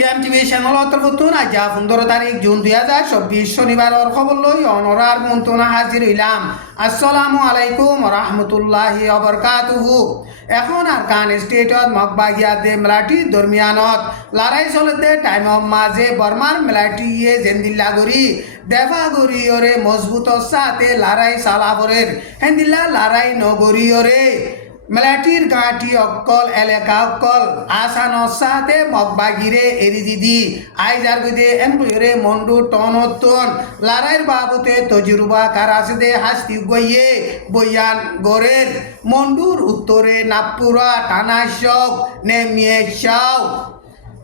টিএমটিভি চ্যানেলত নতুন আজ 15 তারিখ জুন 2024 শনিবারের খবর লই অনরার মন্ত্রণা হাজির হইলাম। আসসালামু আলাইকুম রহমতুল্লাহি অবরকাতুহু। এখন আর কান স্টেটত মগবাগিয়া দে মেলাটি দরমিয়ানত লড়াই চলতে টাইম মাঝে বর্মার মেলাটি জেন্দিল্লা গরি দেফা গরিয়রে মজবুত সাথে লড়াই সালাবরের হেন্দিল্লা লড়াই নগরিয়রে মেলাটির গাঁটি অক্কল এলাকা অক্কল আসানোর সাথে মগবাগিরে এরি দিদি আইজার গদে এমপ্লয়রে মন্ডু টনতন লড়াইয়ের বাবুতে তজুরবা কারাসদে হাসতি গইয়ে বইয়ান গরের মন্ডুর উত্তরে নাপুরা টানা শক নেমিয়ে চাও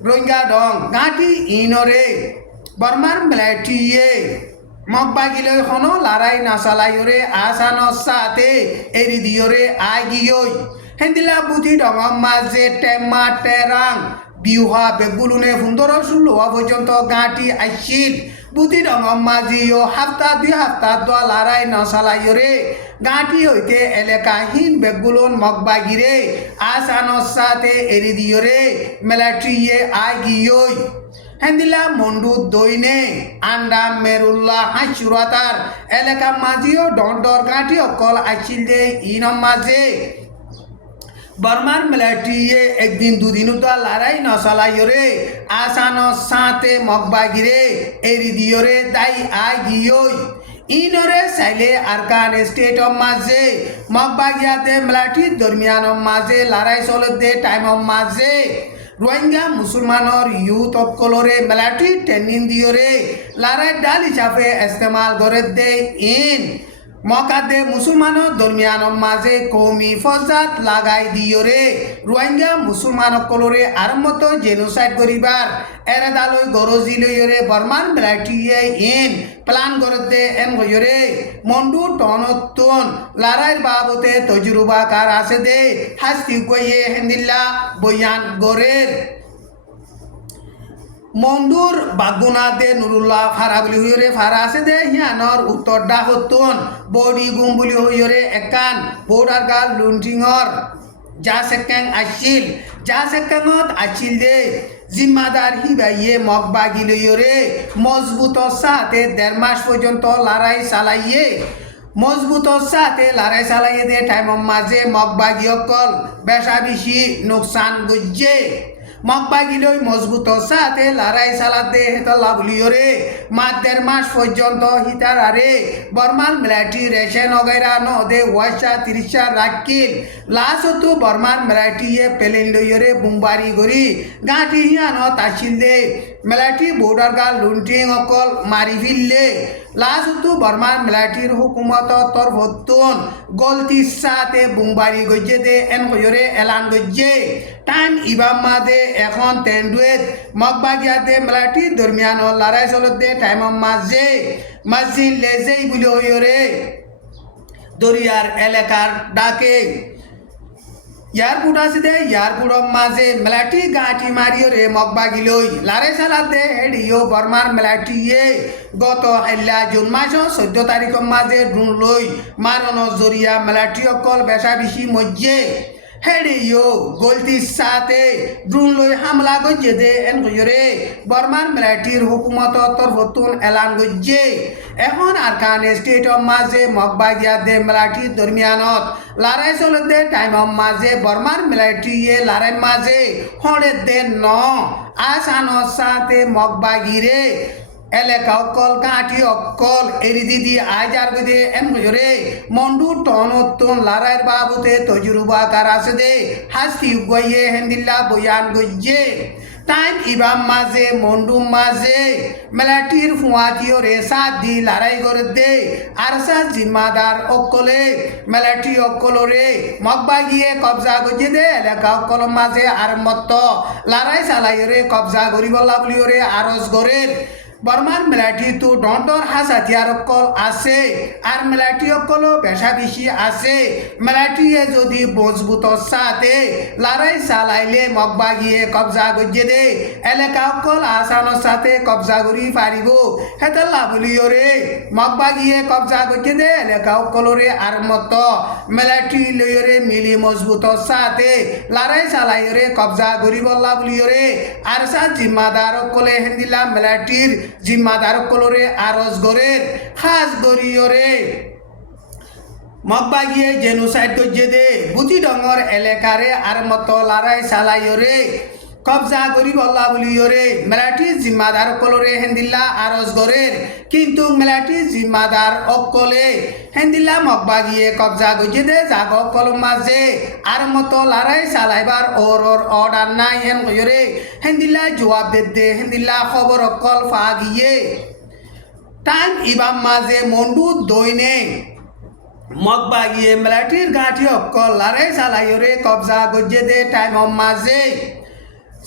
রোহিঙ্গা ডং গাঁটি ইনরে বর্মার মেলাটিয়ে মগবাগিলে হনো লড়াই নাসালাইরে আসানোর সাথে এরি দিয়রে আগিয়ই হেন্দিলা বুদ্ধি ডঙম মাঝে টেমা টেরাং বিউহা বেগুলুনে 15-16 পর্যন্ত গাঁটি আইছিল বুদ্ধি ডঙম মাঝিও হাফতা 2 হাফতা দোয়া লড়াই নাসালাইরে গাঁটি হইতে এলাকাহীন বেগুলুন মগবাগিরে আসানোর সাথে এরি দিয়রে মেলাট্রিয়ে আগিয়ই হেন্দিলা মন্ডু দইনে আন্ডা মেরুল্লাহ হাসুরাতার এলাকা মাঝিও ডর গাঁটি অকল আইছিল যে ইনম মাঝে বর্মার মেলাটিয়ে একদিন দুদিন তো লড়াই নসালাইরে আসানোর সাথে মগবাগিরে এরি দিয়রে তাই আগিয়ই ইনরে চাইলে আরকান স্টেট মাঝে মগবাগিয়াতে মেলাটির দরমিয়ান মাঝে লড়াই চলতে টাইম মাঝে রোহিঙ্গা মুসলমানর ইউথ অকলরে মেলাটি ট্রেনিং দিয়রে লড়াই ডাল হিসাবে ইস্তেমাল করে দে ইন মকাদে মুসলমানর দরমিয়ান মাঝে কৌমি ফজাত লাগাই দিয়রে রোহিঙ্গা মুসলমান অকলরে আরম্ভত জেনোসাইড করিবার এরেদালই গরজি লইরে বর্মার মেলাটিয়ে ইন প্লান করতে এম হইরে মন্ডু টনতন লড়াইয়ের বাবতে তজুরবা কার আছে দে হাস্তি কইয়ে হেন্দিল্লা বয়ান গরের মন্ডুর বাগুনাতে নুরুল্লাহ ফারা বলি হইরে ফারা আছে দে হিয়ানর উত্তরডা হতন বডি গুম বলি হইরে একান বোর্ডার গাল লুন্টিংর যা সেকেং আছিল যা সেকেঙত আছিল দে জিম্মাদার হিবাইয়ে মগবাগি লইরে মজবুত সাথে 1.5 মাস পর্যন্ত লড়াই চালাইয়ে মজবুত সাথে লড়াই চালাইয়ে দে টাইম মাঝে মগবাগি অকল বেশা বেশি নোকসান গজ্জে মগবাগিলই মজবুত সাথে লড়াই চালাতে হেতলা বলিয়রে মা 1.5 মাস পর্যন্ত হিতারারে বর্মার মেলাটি রেশন অগেরা নদে 30 রাখিল লাস্টতো বর্মার মেলাটিয়ে পেলেন লইরে বুম্বারি গরি গাঁটি হিয়ানত আসিল দে মেলাটি বোর্ডার গাল লুন্টিং অকল মারি ফিললে লাস্টতো বর্মার মেলাটির হুকুমত তরফতুন গলতি সাথে বুম্বারি গজ্জে দে এন হইরে এলান গজ্জে টাইম ইবাম মাদে এখন তেন্ডুয়েত মগবাগিয়াতে মেলাটি দরমিয়ান লড়াই চলতে টাইম মাঝে মাঝিন লেজেই বলি হইরে দরিয়ার এলাকার ডাকে এয়ারপোর্ট আছে দে এয়ারপোর্ট মাঝে মেলাটি গাঁটি মারিয়রে মগবাগিলই লড়াই চালাতে হেডিও বর্মার মেলাটিয়ে গত হেল্লা জুন মাস 14 তারিখ মাঝে ড্রোন লই মারণ জরিয়া মেলাটি অকল বেশা বেশি মজ্জে হেডিও গলতির সাথে ড্রোন লই হামলা গজ্জে দে এন গজরে বর্মার মেলাটির হুকুমত তরফতুন এলান গজ্জে এখন আরকান স্টেট মাঝে মগবাগিয়া দে মেলাটির দরমিয়ানত লড়াই চলতে টাইম মাঝে বর্মার মেলাটিয়ে লড়াই মাঝে হড়ে দে ন আসানোর সাথে মগবাগিরে এলাকা অকল গাঁটি অকল এরি দিদি আইজার গদে এম হইরে মন্ডু টনতন লড়াইয়ের বাবুতে তজুরবা কার আছে দে হাসতি গইয়ে হেন্দিল্লা বয়ান গজ্জে টাইম ইবাম মাঝে মন্ডু মাঝে মেলাটির ফুয়াতিও রে সাত দি লড়াই করে দে আর সা জিম্মাদার অকলে মেলাটি অকলরে মগবাগিয়ে কবজা গজ্জে দে এলাকা অকল মাঝে আর মত লড়াই চালাইরে কবজা করিবলা বলিওরে আরজ গরের বর্মার মিলাটি তো ডন্টর হাস হাতিয়ার অকল আছে আর মিলাটি অকলও পেশা বেশি আছে মিলাটিয়ে যদি মজবুত সাথে লড়াই চালাইলে মগবাগিয়ে কবজা গজ্জে দে এলাকা অকল আসানোর সাথে কবজা করি পারিব হেতলা বলিওরে মগবাগিয়ে কবজা গজ্জে দে এলাকা অকলরে আর মত মিলাটি লইরে মিলি মজবুত সাথে লড়াই চালাইরে কবজা করি বললা বলিওরে আর সা জিম্মাদার অকলে হেন্দিলা মিলাটির জিম্মাদার কলরে আরজ গরের খাস গরিয়রে মগবাগিয়ে জেনোসাইড গজ্জে দে বুতি ডঙর এলাকারে আর মত লড়াই চালাইরে কবজা করি বল্লা বলিওরে মেলাটি জিম্মাদার অকলরে হেন্দিল্লা আরজ গরের কিন্তু মেলাটি জিম্মাদার অকলে হেন্দিল্লা মগবাগিয়ে কবজা গজ্জে দে জাগ অকল মাঝে আর মতো লড়াই চালাইবার ওর অর্ডার নাই হেন কইরে হেন্দিল্লা জবাব দে হেন্দিল্লা খবর অকল ফা গিয়ে টাইম ইবাম মাঝে মন্ডু দইনে মগবাগিয়ে মেলাটির গাঁঠি অকল লড়াই চালাইরে কবজা গজ্জে দে টাইম মাঝে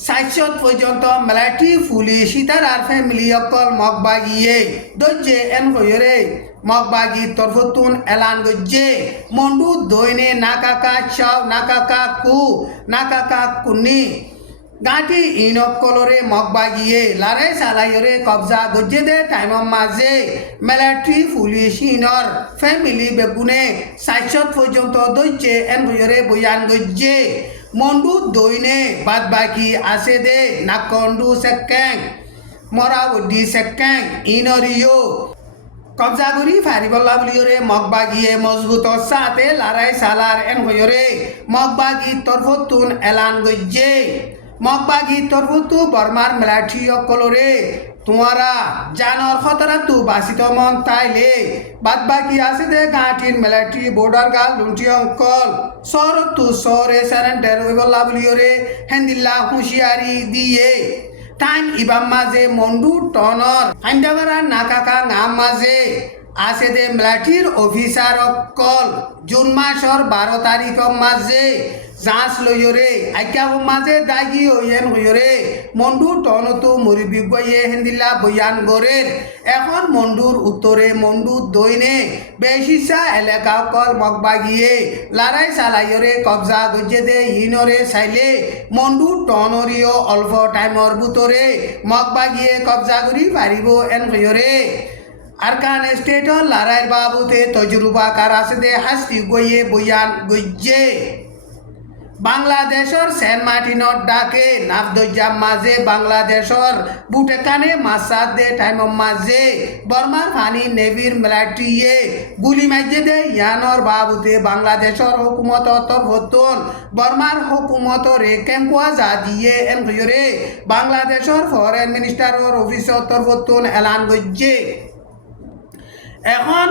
সাইশত পর্যন্ত মেলাটি পুলিশ সীতার আর ফ্যামিলি অকল মগবাগিয়ে দজ্জে এন কইরে মগবাগি তরফতুন এলান গজ্জে মন্ডু দইনে নাকাকা চাও নাকাকা কু নাকাকা কুনি গাঁটি ইন অকলরে মগবাগিয়ে লড়াই চালাইরে কবজা গজ্জে দে টাইম মাঝে মেলাটি পুলিশ ইনর ফ্যামিলি বেগুনে সাইশত পর্যন্ত দজ্জে এন কইরে বয়ান গজ্জে মন্ডু দইনে বাদ বাকি আছে দে নাকন্ডু সেক্যাং মরাবডি সেক্যাং ইনরিও কবজা করি ফারিবল্লা বলিওরে মগবাগিয়ে মজবুত সাথে লড়াই সালার এন হইরে মগবাগি তরফতুন এলান গজ্জে মগবাগি তরফতু বর্মার মেলাঠি অকলরে তোমারা জানর খতরা তু বাসিত মন তাইলে বাদ বাকি আছে দে গাঁঠির মেলাটি বর্ডার গাল লুটি অঙ্কল সর তু সরে সারেন্টার হইবল্লা বলিওরে হেন্দিল্লা হুঁশিয়ারি দিয়ে টাইম ইবাম মাঝে মন্ডু টনর হাইন্দাবারা নাকাকা নাম মাঝে আছে দে মেলাটির অফিসার অকল জুন মাসর 12 তারিখ মাঝে যাঁচ লইরে আইকা মাঝে দাগি হইয়েন হইরে মন্ডু টনতো মরিবি গইয়ে হেন্দিল্লা বয়ান গরের এখন মন্ডুর উত্তরে মন্ডু দইনে বেশিসা এলাকা কল মগবাগিয়ে লড়াই চালাইরে কবজা গজ্জে দে ইনরে চাইলে মন্ডু টনরিও অল্প টাইমর ভিতরে মগবাগিয়ে কবজা করি পারিব এন হইরে আরকান স্টেটর লড়াইয়ের বাবুতে তজরুবা কার আছে দে হাস্তি গইয়ে বয়ান গজ্জে বাংলাদেশর সেন্ট মার্টিনত ডাকে নাফদজ্জাম মাঝে বাংলাদেশর বুটেকানে মাসাদ দে টাইম মাঝে বর্মার ফানি নেভির মিলাটিয়ে গুলি মাইজে দে ইয়ানর বাবুতে বাংলাদেশর হুকুমত তরফতুন বর্মার হুকুমত রে কেঙ্কুয়া যা দিয়ে এন হইরে বাংলাদেশর ফরেন মিনিস্টারর অফিসর তরফতুন এলান গজ্জে এখন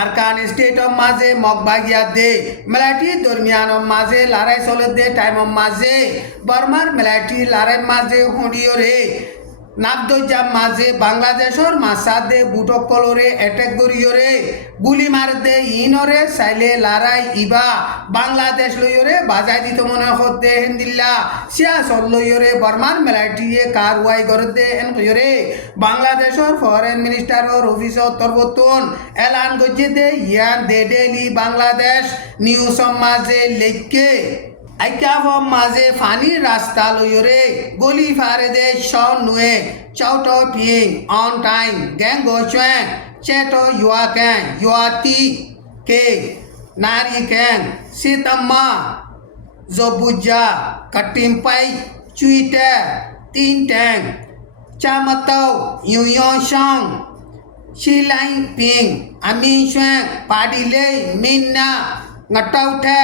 আরকান স্টেটর মাঝে মগবাগিয়া দে মেলাটি দরমিয়ান মাঝে লড়াই চলে দে টাইম মাঝে বর্মার মেলাটি লড়াই মাঝে হুঁড়িয়রে নাফদজ্জাম মাঝে বাংলাদেশর মাসাদ দে বুটক কলরে অ্যাটাক করিয়রে গুলি মার দে ইনরে চাইলে লড়াই ইবা বাংলাদেশ লইরে বাজাই দিত মনে হতে হেন্দিল্লা সিয়াসত লইরে বর্মার মেলাটিয়ে কারওয়াই করে দে এন কইরে বাংলাদেশর ফরেন মিনিস্টারর অফিসর তরফতুন এলান গজ্জে দে ইয়ান দে ডেলি বাংলাদেশ নিউজ মাঝে লেখকে আইকাফ মাঝে ফানির রাস্তা লইরে গলি ফারে দে শন নুয়ে চৌটো পিং অন টাইম গ্যাং গোচেন চেটো ইউয়া ক্যাং ইউয়াতি কে নারী ক্যাং সীতাম্মা জবুজা কটিমপাই চুইটে তিন ট্যাং চামতাও ইউয়ং সং শিলাই পিং আমি শ্যাং পাডিলে মিন্না ngatauthe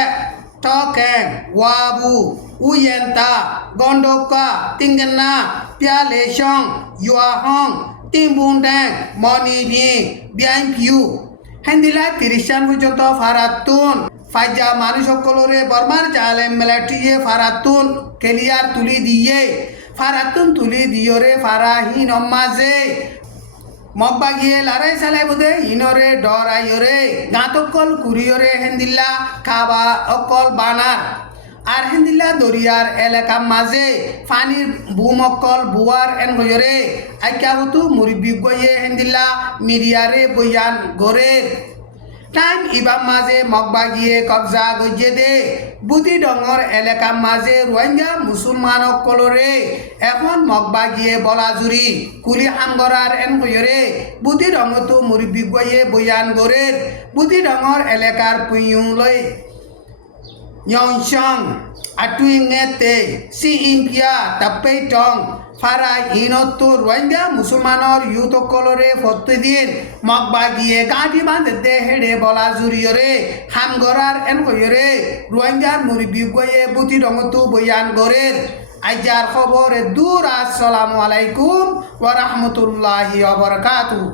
tokeng wabu uyenta gondoka tingena piale shong yua hong timbundeng moni ni bian piu হেন্দিলা 30 পর্যন্ত ফারাতুন ফাইজা মানুষ সকলরে বর্মার জালেম মেলাটিয়ে ফারাতুন ক্লিয়ার তুলি দিয়ে ফারাতুন তুলি দিয়রে ফারাহিন মাঝে মগবাগিয়ে লড়াই চালাই বোধে ইনরে ডরাইরে গাঁতকল কুরিয়রে হেন্দিল্লা খাবা অকল বানার আর হিন্দিল্লা দরিয়ার এলাকা মাঝে পানির বুমকল বুয়ার এন গয়রে আইকা হতু মুরব্বি গয়ে হিন্দিল্লা মিরিয়ারে বয়ান গরের টাইম ইবাম মাঝে মগবা গিয়ে কবজা গজিয়ে দে বুদি ডঙর এলাকা মাঝে রোহিঙ্গা মুসলমান কলরে এখন মগবা গিয়ে বলা জুরি কুলি হামগরার এন গয়রে বুদি ডঙতো মুরব্বি গয়ে বয়ান গরের বুদি ডঙর এলাকার পুইয়ুং লই Yongshang atuingete si impia tapei tong fara inoto rohingya musulmanor yuto kolore fotedin mokbagiye gadi bandete hede bola juriyore hamgorar en koyore rohingya muribi goye buti dongotu boyan gorer ajar khobore dur assalamu alaikum wa rahmatullahi wa barakatuh